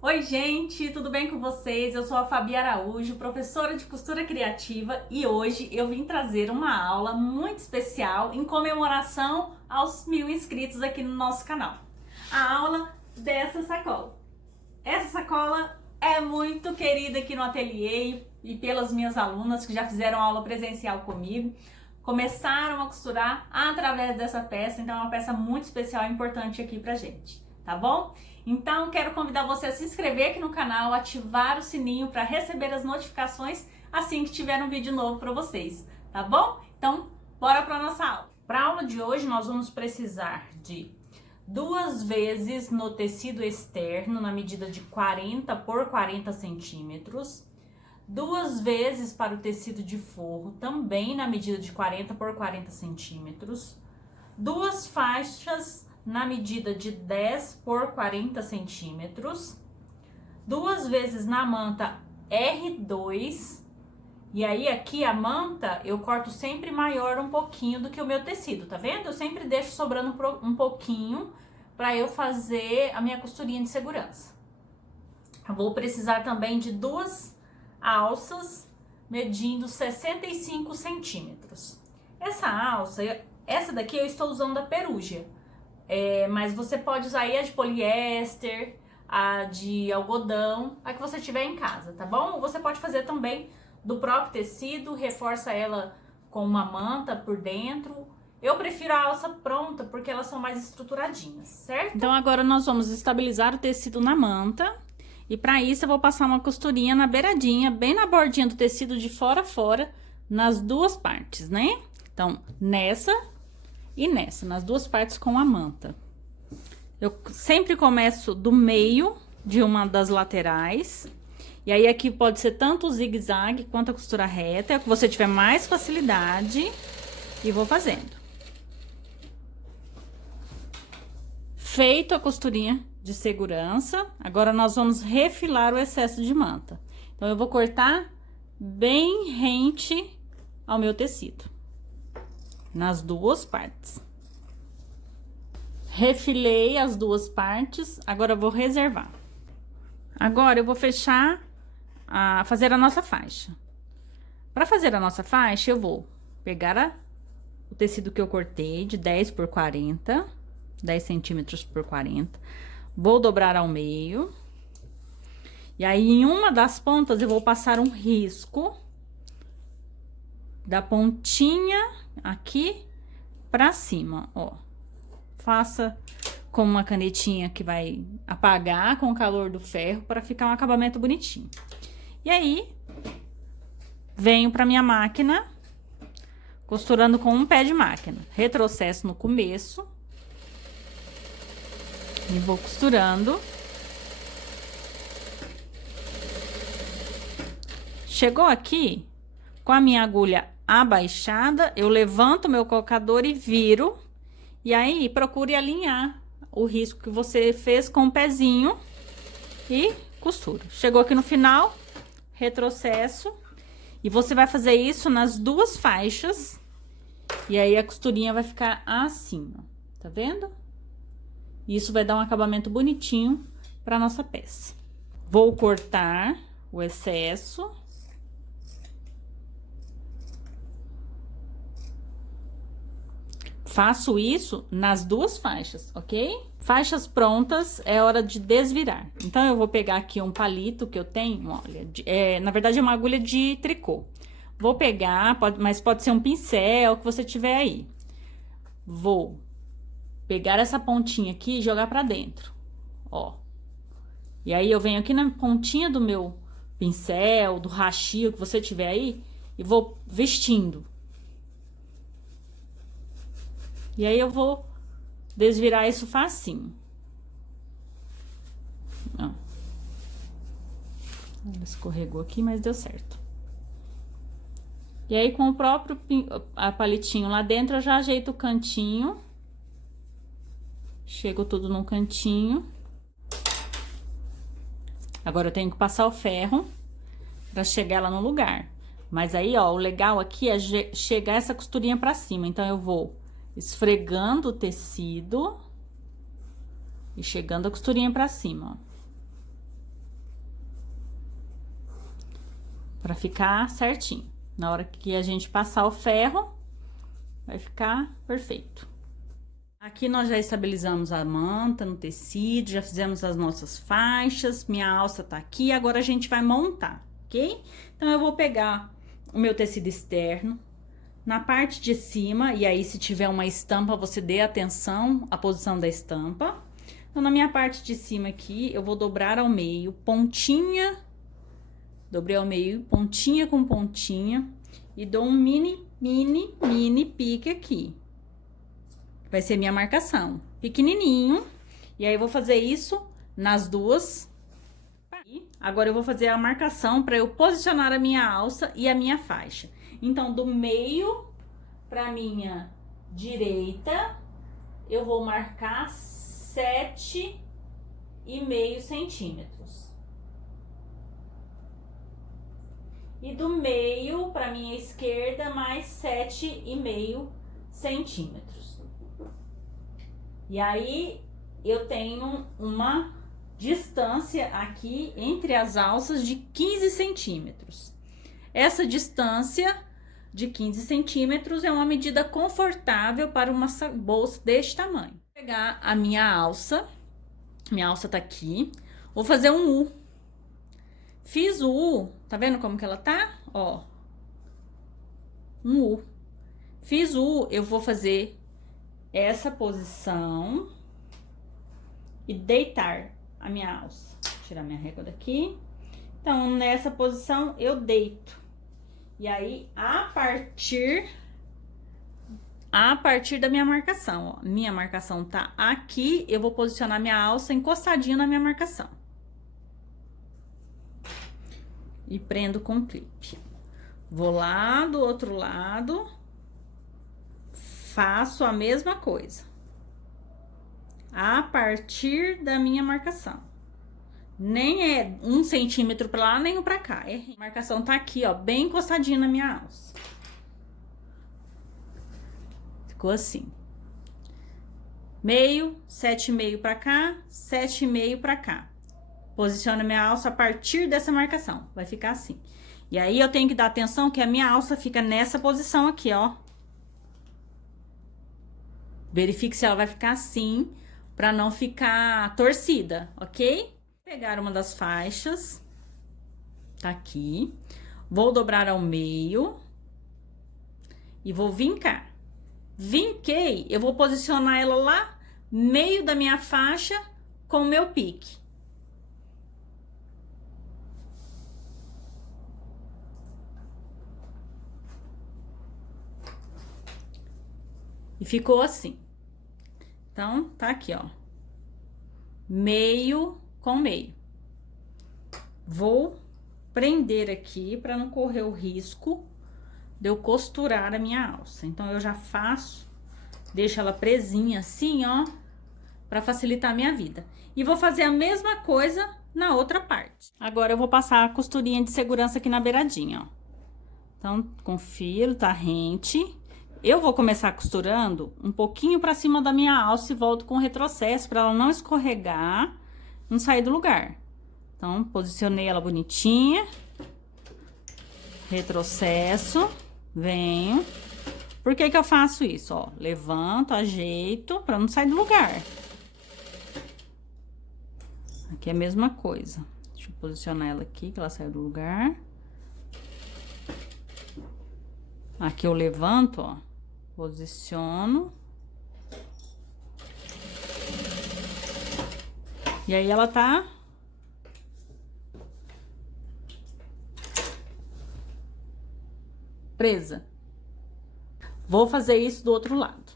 Oi, gente, tudo bem com vocês? Eu sou a Fabi Araújo, professora de costura criativa, e hoje eu vim trazer uma aula muito especial em comemoração aos 1000 inscritos aqui no nosso canal. A aula dessa sacola. Essa sacola é muito querida aqui no ateliê e pelas minhas alunas que já fizeram aula presencial comigo. Começaram a costurar através dessa peça, então é uma peça muito especial e importante aqui pra gente, tá bom? Então quero convidar você a se inscrever aqui no canal, ativar o sininho para receber as notificações assim que tiver um vídeo novo para vocês, tá bom? Então bora para nossa aula. Para a aula de hoje nós vamos precisar de 2 vezes no tecido externo na medida de 40 por 40 centímetros, 2 vezes para o tecido de forro, também na medida de 40 por 40 centímetros, 2 faixas na medida de 10 por 40 centímetros, 2 vezes na manta R2, e aí aqui a manta eu corto sempre maior um pouquinho do que o meu tecido, tá vendo? Eu sempre deixo sobrando um pouquinho para eu fazer a minha costurinha de segurança. Eu vou precisar também de 2 alças medindo 65 centímetros. Essa daqui eu estou usando da Perugia, mas você pode usar aí a de poliéster, a de algodão, a que você tiver em casa, tá bom? Ou você pode fazer também do próprio tecido, reforça ela com uma manta por dentro. Eu prefiro a alça pronta porque elas são mais estruturadinhas, certo? Então agora nós vamos estabilizar o tecido na manta. E para isso eu vou passar uma costurinha na beiradinha, bem na bordinha do tecido de fora a fora, nas duas partes, né? Então, nessa e nessa, nas duas partes com a manta. Eu sempre começo do meio de uma das laterais. E aí aqui pode ser tanto o zigue-zague quanto a costura reta, é o que você tiver mais facilidade. E vou fazendo. Feito a costurinha de segurança, agora nós vamos refilar o excesso de manta. Então, eu vou cortar bem rente ao meu tecido, nas duas partes. Refilei as duas partes, agora eu vou reservar. Agora, eu vou fazer a nossa faixa. Para fazer a nossa faixa, eu vou pegar o tecido que eu cortei de 10 por 40, 10 centímetros por 40. Vou dobrar ao meio. E aí, em uma das pontas, eu vou passar um risco da pontinha aqui pra cima, ó. Faça com uma canetinha que vai apagar com o calor do ferro para ficar um acabamento bonitinho. E aí, venho pra minha máquina, costurando com um pé de máquina. Retrocesso no começo. E vou costurando. Chegou aqui, com a minha agulha abaixada, eu levanto meu colocador e viro. E aí, procure alinhar o risco que você fez com o pezinho e costura. Chegou aqui no final, retrocesso. E você vai fazer isso nas duas faixas. E aí, a costurinha vai ficar assim, ó. Tá vendo? Isso vai dar um acabamento bonitinho para nossa peça. Vou cortar o excesso. Faço isso nas duas faixas, ok? Faixas prontas, é hora de desvirar. Então, eu vou pegar aqui um palito que eu tenho, olha, na verdade é uma agulha de tricô. Vou pegar, mas pode ser um pincel que você tiver aí. Vou pegar essa pontinha aqui e jogar pra dentro, ó. E aí, eu venho aqui na pontinha do meu pincel, do hachio que você tiver aí, e vou vestindo. E aí, eu vou desvirar isso facinho. Ó. Ela escorregou aqui, mas deu certo. E aí, com o próprio palitinho lá dentro, eu já ajeito o cantinho. Chego tudo num cantinho. Agora, eu tenho que passar o ferro pra chegar ela no lugar. Mas aí, ó, o legal aqui é chegar essa costurinha pra cima. Então, eu vou esfregando o tecido e chegando a costurinha pra cima, ó. Pra ficar certinho. Na hora que a gente passar o ferro, vai ficar perfeito. Aqui nós já estabilizamos a manta no tecido, já fizemos as nossas faixas, minha alça tá aqui, agora a gente vai montar, ok? Então, eu vou pegar o meu tecido externo, na parte de cima, e aí se tiver uma estampa, você dê atenção à posição da estampa. Então, na minha parte de cima aqui, eu vou dobrar ao meio, pontinha, dobrei ao meio, pontinha com pontinha, e dou um mini pique aqui. Vai ser minha marcação, pequenininho. E aí, eu vou fazer isso nas duas. Agora, eu vou fazer a marcação para eu posicionar a minha alça e a minha faixa. Então, do meio para minha direita, eu vou marcar 7,5 centímetros. E do meio para minha esquerda, mais 7,5 centímetros. E aí, eu tenho uma distância aqui entre as alças de 15 centímetros. Essa distância de 15 centímetros é uma medida confortável para uma bolsa deste tamanho. Vou pegar a minha alça tá aqui, vou fazer um U. Fiz o U, tá vendo como que ela tá? Ó, um U. Fiz o U, eu vou fazer essa posição e deitar a minha alça. Vou tirar minha régua daqui. Então, nessa posição, eu deito. E aí, a partir da minha marcação, ó. Minha marcação tá aqui, eu vou posicionar minha alça encostadinha na minha marcação. E prendo com clipe. Vou lá do outro lado, faço a mesma coisa. A partir da minha marcação. Nem é 1 centímetro pra lá, nem um pra cá. A marcação tá aqui, ó, bem encostadinha na minha alça. Ficou assim. Meio, 7,5 pra cá, 7,5 pra cá. Posiciono a minha alça a partir dessa marcação. Vai ficar assim. E aí, eu tenho que dar atenção que a minha alça fica nessa posição aqui, ó. Verifique se ela vai ficar assim, pra não ficar torcida, ok? Pegar uma das faixas, tá aqui, vou dobrar ao meio e vou vincar. Vinquei, eu vou posicionar ela lá, meio da minha faixa, com o meu pique. E ficou assim. Então, tá aqui, ó. Meio com meio. Vou prender aqui para não correr o risco de eu costurar a minha alça. Então, eu já faço, deixo ela presinha assim, ó, para facilitar a minha vida. E vou fazer a mesma coisa na outra parte. Agora, eu vou passar a costurinha de segurança aqui na beiradinha, ó. Então, confiro, tá rente. Eu vou começar costurando um pouquinho para cima da minha alça e volto com retrocesso para ela não escorregar, não sair do lugar. Então, posicionei ela bonitinha. Retrocesso, venho. Por que que eu faço isso? Ó, levanto, ajeito para não sair do lugar. Aqui é a mesma coisa. Deixa eu posicionar ela aqui, que ela saiu do lugar. Aqui eu levanto, ó, posiciono. E aí ela tá presa. Vou fazer isso do outro lado.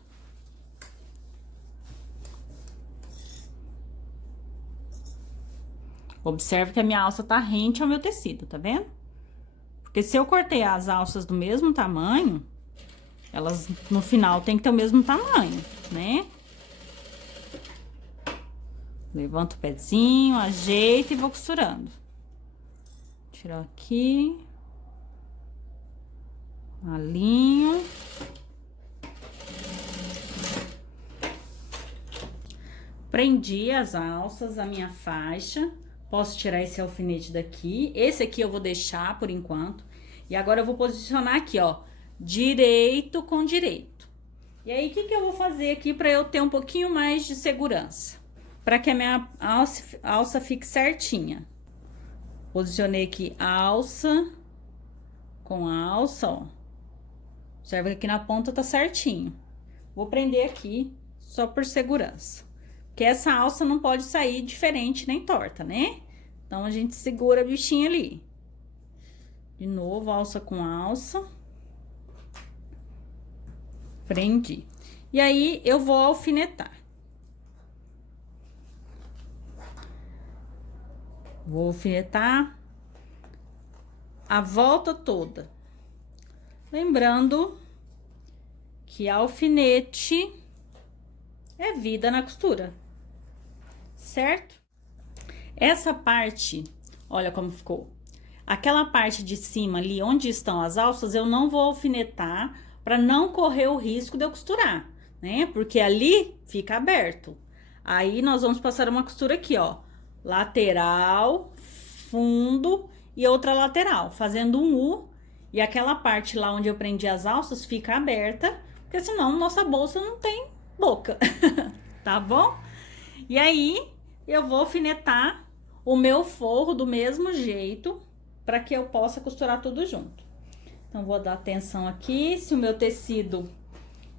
Observe que a minha alça tá rente ao meu tecido, tá vendo? Porque se eu cortei as alças do mesmo tamanho, elas no final tem que ter o mesmo tamanho, né? Levanto o pezinho, ajeito e vou costurando. Tiro aqui. Alinho. Prendi as alças, a minha faixa. Posso tirar esse alfinete daqui. Esse aqui eu vou deixar por enquanto. E agora eu vou posicionar aqui, ó, direito com direito. E aí, o que que eu vou fazer aqui para eu ter um pouquinho mais de segurança? Para que a minha alça fique certinha. Posicionei aqui alça com alça, ó. Observa que aqui na ponta tá certinho. Vou prender aqui só por segurança. Porque essa alça não pode sair diferente nem torta, né? Então, a gente segura a bichinha ali. De novo, alça com alça. Prendi. E aí, eu vou alfinetar. Vou alfinetar a volta toda. Lembrando que alfinete é vida na costura, certo? Essa parte, olha como ficou. Aquela parte de cima ali, onde estão as alças, eu não vou alfinetar para não correr o risco de eu costurar, né? Porque ali fica aberto. Aí, nós vamos passar uma costura aqui, ó. Lateral, fundo e outra lateral, fazendo um U. E aquela parte lá onde eu prendi as alças fica aberta, porque senão nossa bolsa não tem boca, tá bom? E aí, eu vou alfinetar o meu forro do mesmo jeito, para que eu possa costurar tudo junto. Então, vou dar atenção aqui, se o meu tecido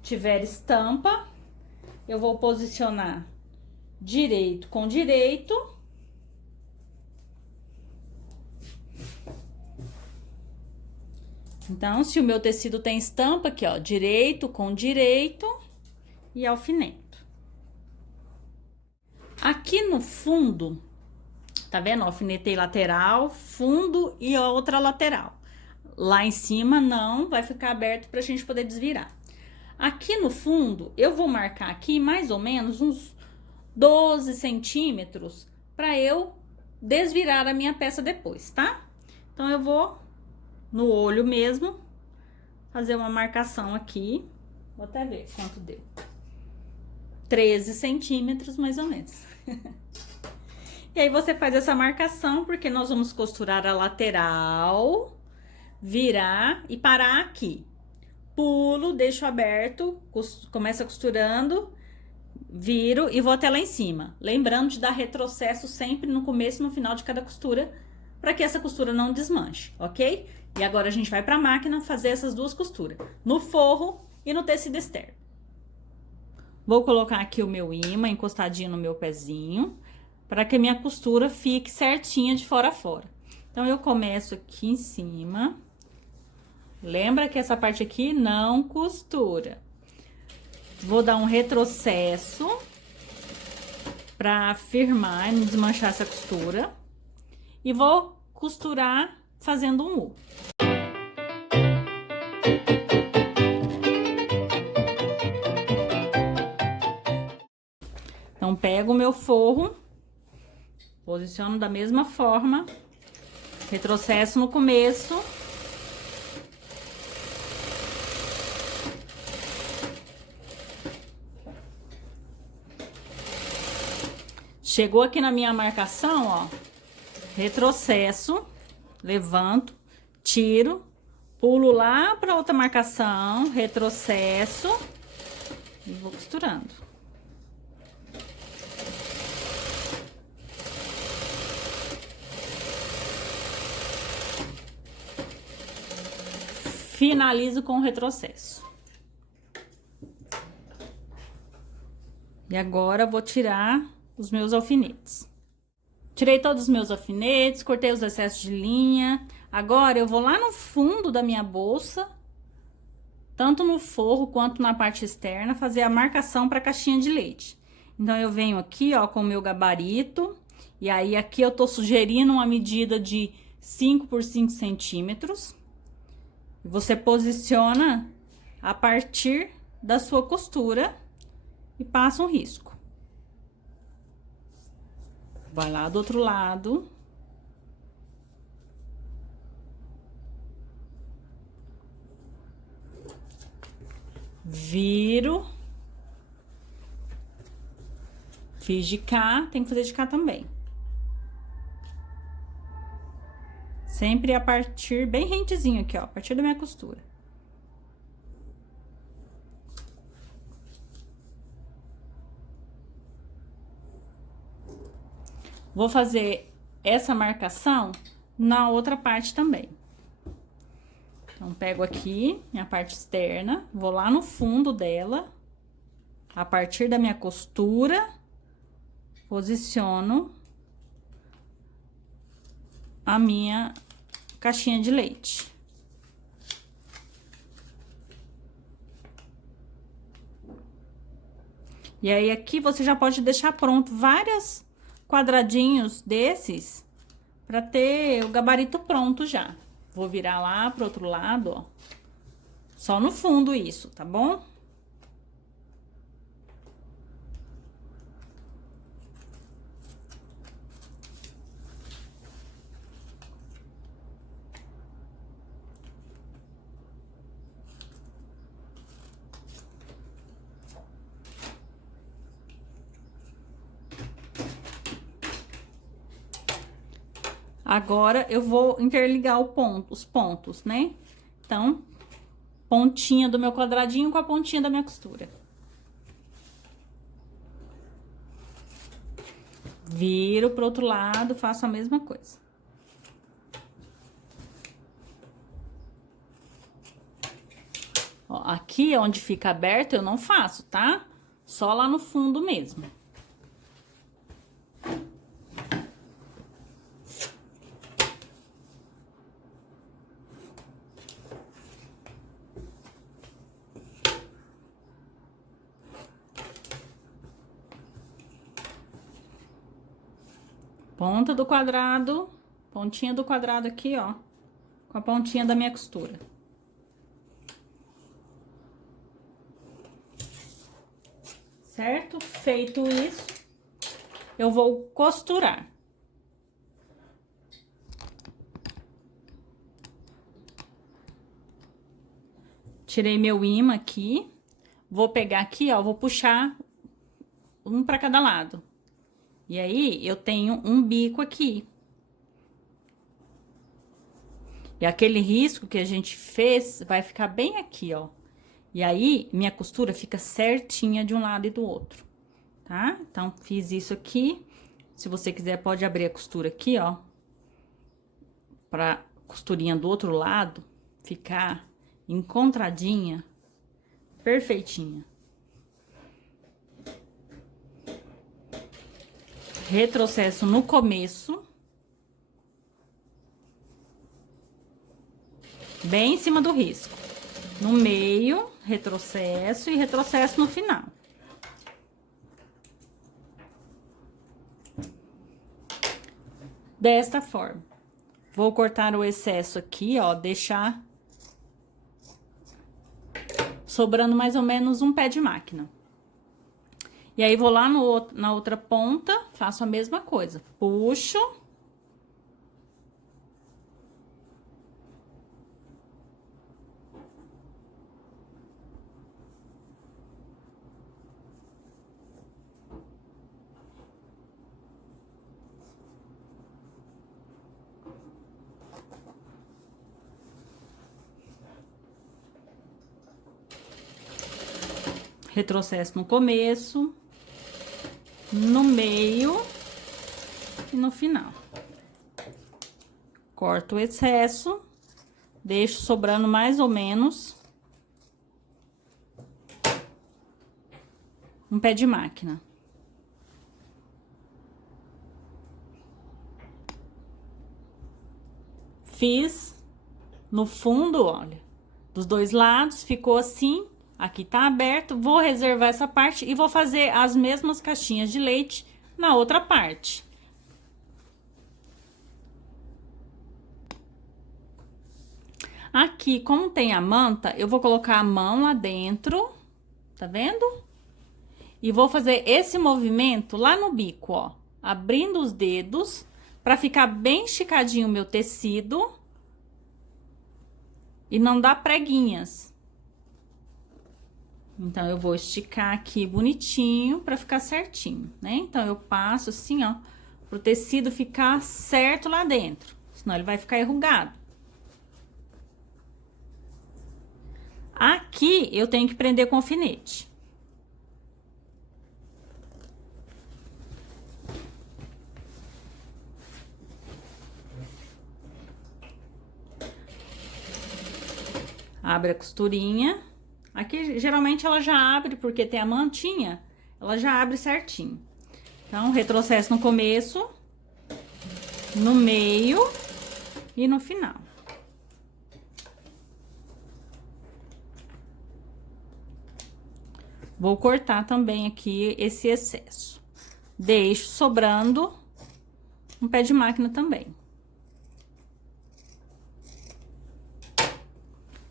tiver estampa, eu vou posicionar direito com direito. Então, se o meu tecido tem estampa, aqui, ó, direito com direito e alfineto. Aqui no fundo, tá vendo? Alfinetei lateral, fundo e a outra lateral. Lá em cima não vai ficar aberto pra gente poder desvirar. Aqui no fundo, eu vou marcar aqui mais ou menos uns 12 centímetros pra eu desvirar a minha peça depois, tá? Então, eu vou no olho mesmo fazer uma marcação aqui. Vou até ver quanto deu. 13 centímetros, mais ou menos. E aí, você faz essa marcação, porque nós vamos costurar a lateral, virar e parar aqui. Pulo, deixo aberto, começa costurando, viro e vou até lá em cima. Lembrando de dar retrocesso sempre no começo e no final de cada costura, para que essa costura não desmanche, ok? E agora, a gente vai pra máquina fazer essas duas costuras, no forro e no tecido externo. Vou colocar aqui o meu imã encostadinho no meu pezinho, para que a minha costura fique certinha de fora a fora. Então, eu começo aqui em cima. Lembra que essa parte aqui não costura. Vou dar um retrocesso para firmar e não desmanchar essa costura. E vou costurar fazendo um U. Então, pego o meu forro, posiciono da mesma forma, retrocesso no começo. Chegou aqui na minha marcação, ó, retrocesso, levanto, tiro, pulo lá para outra marcação, retrocesso e vou costurando. Finalizo com o retrocesso. E agora, vou tirar os meus alfinetes. Tirei todos os meus alfinetes, cortei os excessos de linha. Agora, eu vou lá no fundo da minha bolsa, tanto no forro quanto na parte externa, fazer a marcação para a caixinha de leite. Então, eu venho aqui, ó, com o meu gabarito. E aí, aqui eu tô sugerindo uma medida de 5 por 5 centímetros. Você posiciona a partir da sua costura e passa um risco. Vai lá do outro lado. Viro. Fiz de cá, tem que fazer de cá também. Sempre a partir, bem rentezinho aqui, ó, a partir da minha costura. Vou fazer essa marcação na outra parte também. Então, pego aqui minha parte externa, vou lá no fundo dela, a partir da minha costura, posiciono a minha caixinha de leite. E aí, aqui você já pode deixar pronto vários quadradinhos desses para ter o gabarito pronto já. Vou virar lá pro outro lado, ó. Só no fundo isso, tá bom? Agora, eu vou interligar os pontos, né? Então, pontinha do meu quadradinho com a pontinha da minha costura. Viro pro outro lado, faço a mesma coisa. Ó, aqui onde fica aberto eu não faço, tá? Só lá no fundo mesmo. Ponta do quadrado, pontinha do quadrado aqui, ó, com a pontinha da minha costura. Certo? Feito isso, eu vou costurar. Tirei meu imã aqui, vou pegar aqui, ó, vou puxar um para cada lado. E aí, eu tenho um bico aqui. E aquele risco que a gente fez vai ficar bem aqui, ó. E aí, minha costura fica certinha de um lado e do outro, tá? Então, fiz isso aqui. Se você quiser, pode abrir a costura aqui, ó. Pra costurinha do outro lado ficar encontradinha, perfeitinha. Retrocesso no começo. Bem em cima do risco. No meio, retrocesso e retrocesso no final. Desta forma. Vou cortar o excesso aqui, ó, deixar sobrando mais ou menos um pé de máquina. E aí, vou lá na outra ponta, faço a mesma coisa. Puxo. Retrocesso no começo. No meio e no final. Corto o excesso, deixo sobrando mais ou menos um pé de máquina. Fiz no fundo, olha, dos dois lados, ficou assim. Aqui tá aberto, vou reservar essa parte e vou fazer as mesmas caixinhas de leite na outra parte. Aqui, como tem a manta, eu vou colocar a mão lá dentro, tá vendo? E vou fazer esse movimento lá no bico, ó, abrindo os dedos pra ficar bem esticadinho o meu tecido e não dar preguinhas. Então, eu vou esticar aqui bonitinho pra ficar certinho, né? Então, eu passo assim, ó, pro tecido ficar certo lá dentro, Senão ele vai ficar enrugado. Aqui eu tenho que prender com alfinete. Abre a costurinha. Aqui, geralmente, ela já abre, porque tem a mantinha, ela já abre certinho. Então, retrocesso no começo, no meio e no final. Vou cortar também aqui esse excesso. Deixo sobrando um pé de máquina também.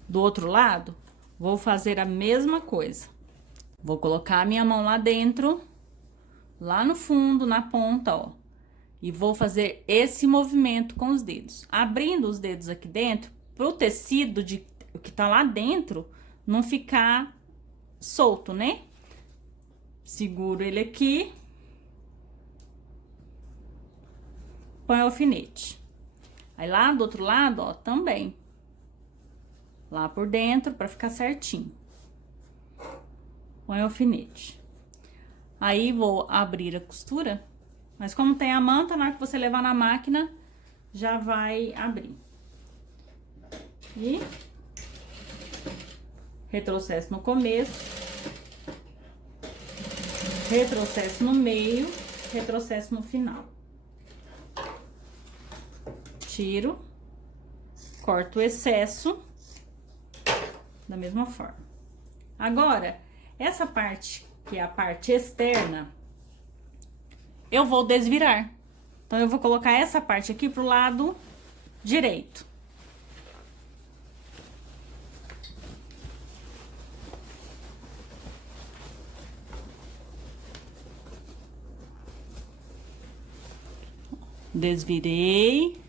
Do outro lado, vou fazer a mesma coisa. Vou colocar a minha mão lá dentro, lá no fundo, na ponta, ó. E vou fazer esse movimento com os dedos. Abrindo os dedos aqui dentro, pro tecido que tá lá dentro não ficar solto, né? Seguro ele aqui. Põe o alfinete. Aí lá do outro lado, ó, também. Lá por dentro, pra ficar certinho. Põe o alfinete. Aí, vou abrir a costura. Mas como tem a manta, na hora que você levar na máquina, já vai abrir. E retrocesso no começo. Retrocesso no meio. Retrocesso no final. Tiro. Corto o excesso. Da mesma forma. Agora, essa parte, que é a parte externa, eu vou desvirar. Então, eu vou colocar essa parte aqui pro lado direito. Desvirei.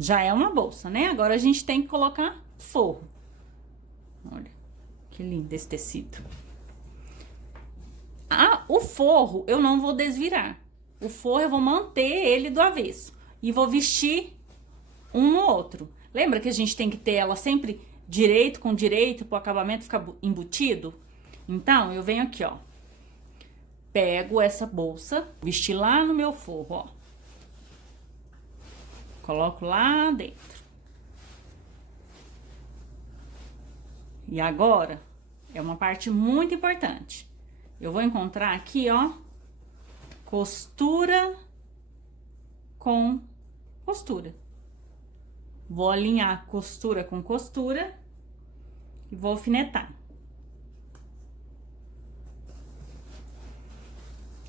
Já é uma bolsa, né? Agora, a gente tem que colocar forro. Olha, que lindo esse tecido. O forro, eu não vou desvirar. O forro, eu vou manter ele do avesso. E vou vestir um no outro. Lembra que a gente tem que ter ela sempre direito com direito, pro acabamento ficar embutido? Então, eu venho aqui, ó. Pego essa bolsa, vesti lá no meu forro, ó. Coloco lá dentro. E agora, é uma parte muito importante. Eu vou encontrar aqui, ó, costura com costura. Vou alinhar costura com costura e vou alfinetar.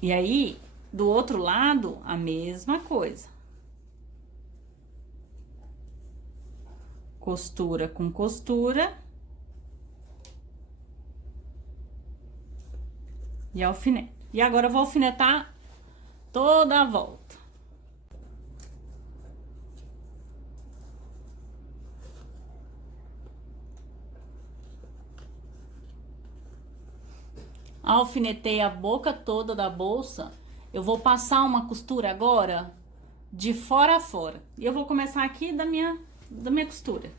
E aí, do outro lado, a mesma coisa. Costura com costura. E alfinete. E agora eu vou alfinetar toda a volta. Alfinetei a boca toda da bolsa. Eu vou passar uma costura agora de fora a fora. E eu vou começar aqui da minha costura,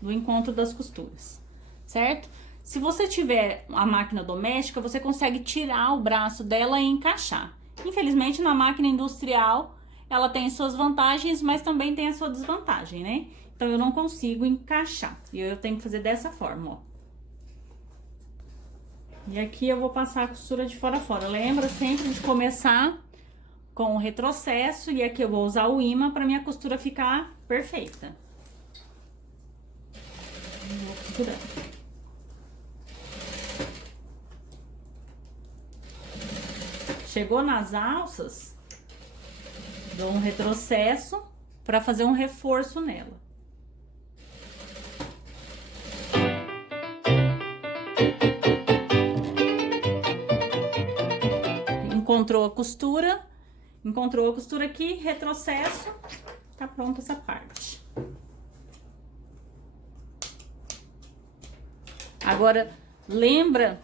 do encontro das costuras, certo? Se você tiver a máquina doméstica, você consegue tirar o braço dela e encaixar. Infelizmente, na máquina industrial, ela tem suas vantagens, mas também tem a sua desvantagem, né? Então, eu não consigo encaixar. E eu tenho que fazer dessa forma, ó. E aqui eu vou passar a costura de fora a fora. Lembra sempre de começar com o retrocesso. E aqui eu vou usar o imã para minha costura ficar perfeita. Vou costurar. Chegou nas alças, dou um retrocesso para fazer um reforço nela. Encontrou a costura aqui, retrocesso, tá pronta essa parte. Agora, lembra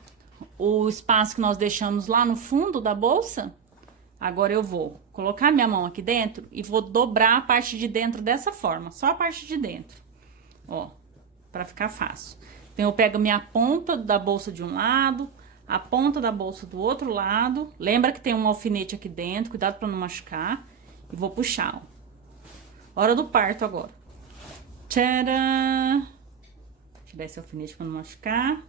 o espaço que nós deixamos lá no fundo da bolsa? Agora eu vou colocar minha mão aqui dentro e vou dobrar a parte de dentro dessa forma, só a parte de dentro, ó, pra ficar fácil. Então, eu pego minha ponta da bolsa de um lado, a ponta da bolsa do outro lado. Lembra que tem um alfinete aqui dentro, cuidado pra não machucar. E vou puxar, ó. Hora do parto agora. Tcharam! Tirar esse alfinete pra não machucar.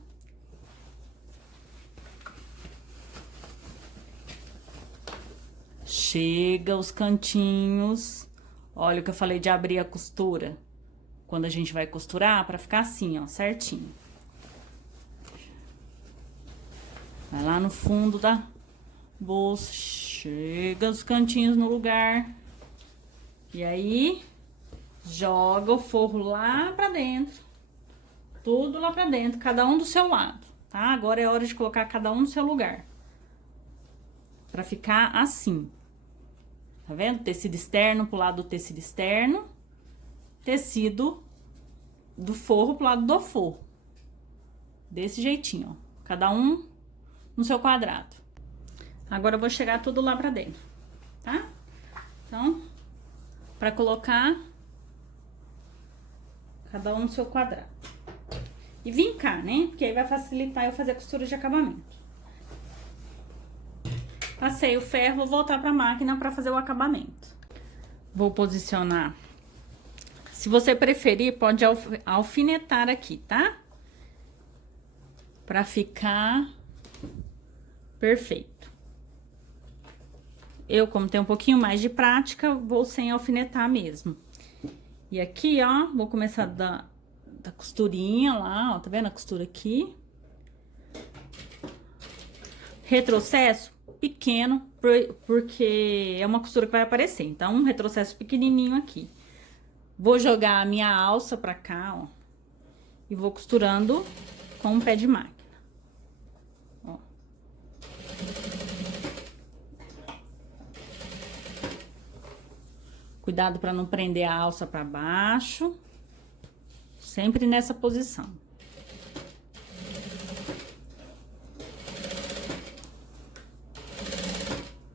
Chega os cantinhos. Olha o que eu falei de abrir a costura. Quando a gente vai costurar, pra ficar assim, ó, certinho. Vai lá no fundo da bolsa, chega os cantinhos no lugar. E aí, joga o forro lá pra dentro. Tudo lá pra dentro, cada um do seu lado, tá? Agora é hora de colocar cada um no seu lugar. Pra ficar assim. Tá vendo? Tecido externo pro lado do tecido externo. Tecido do forro pro lado do forro. Desse jeitinho, ó. Cada um no seu quadrado. Agora eu vou chegar tudo lá pra dentro, tá? Então, pra colocar cada um no seu quadrado. E vincar, né? Porque aí vai facilitar eu fazer a costura de acabamento. Passei o ferro, vou voltar pra máquina pra fazer o acabamento. Vou posicionar. Se você preferir, pode alfinetar aqui, tá? Pra ficar perfeito. Eu, como tenho um pouquinho mais de prática, vou sem alfinetar mesmo. E aqui, ó, vou começar da costurinha lá, ó, tá vendo a costura aqui? Retrocesso pequeno, porque é uma costura que vai aparecer. Então, um retrocesso pequenininho aqui. Vou jogar a minha alça pra cá, ó. E vou costurando com o pé de máquina. Ó. Cuidado pra não prender a alça pra baixo. Sempre nessa posição.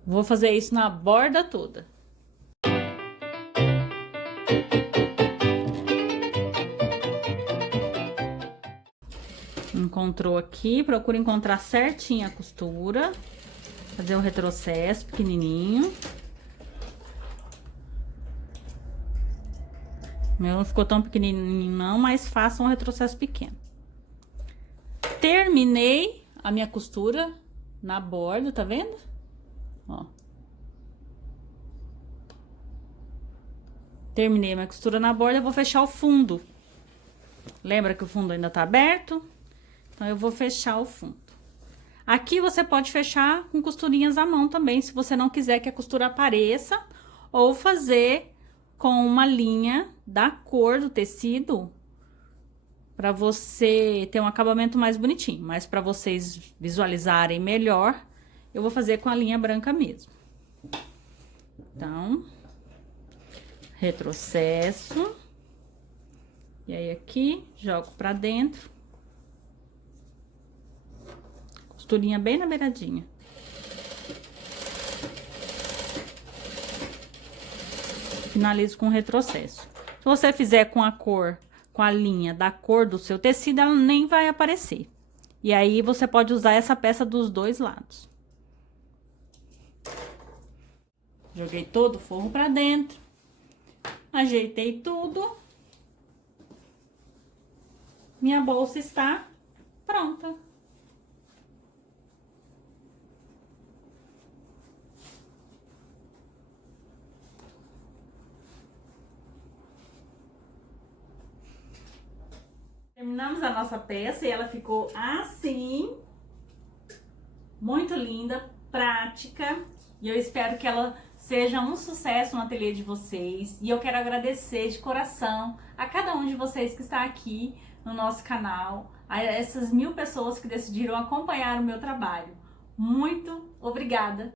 Vou fazer isso na borda toda. Encontrou aqui, procura encontrar certinho a costura. Fazer o retrocesso pequenininho. O meu não ficou tão pequenininho não, mas faça um retrocesso pequeno. Terminei a minha costura na borda, tá vendo? Ó. Terminei a minha costura na borda, eu vou fechar o fundo. Lembra que o fundo ainda tá aberto? Então, eu vou fechar o fundo. Aqui, você pode fechar com costurinhas à mão também, se você não quiser que a costura apareça. Ou fazer com uma linha da cor do tecido, pra você ter um acabamento mais bonitinho. Mas pra vocês visualizarem melhor, eu vou fazer com a linha branca mesmo. Então, retrocesso. E aí, aqui, jogo pra dentro. Costurinha bem na beiradinha. Finalizo com retrocesso. Se você fizer com a cor, com a linha da cor do seu tecido, ela nem vai aparecer. E aí, você pode usar essa peça dos dois lados. Joguei todo o forro pra dentro. Ajeitei tudo. Minha bolsa está pronta. Terminamos a nossa peça e ela ficou assim. Muito linda, prática. E eu espero que ela seja um sucesso no ateliê de vocês. E eu quero agradecer de coração a cada um de vocês que está aqui no nosso canal. A essas 1000 pessoas que decidiram acompanhar o meu trabalho. Muito obrigada!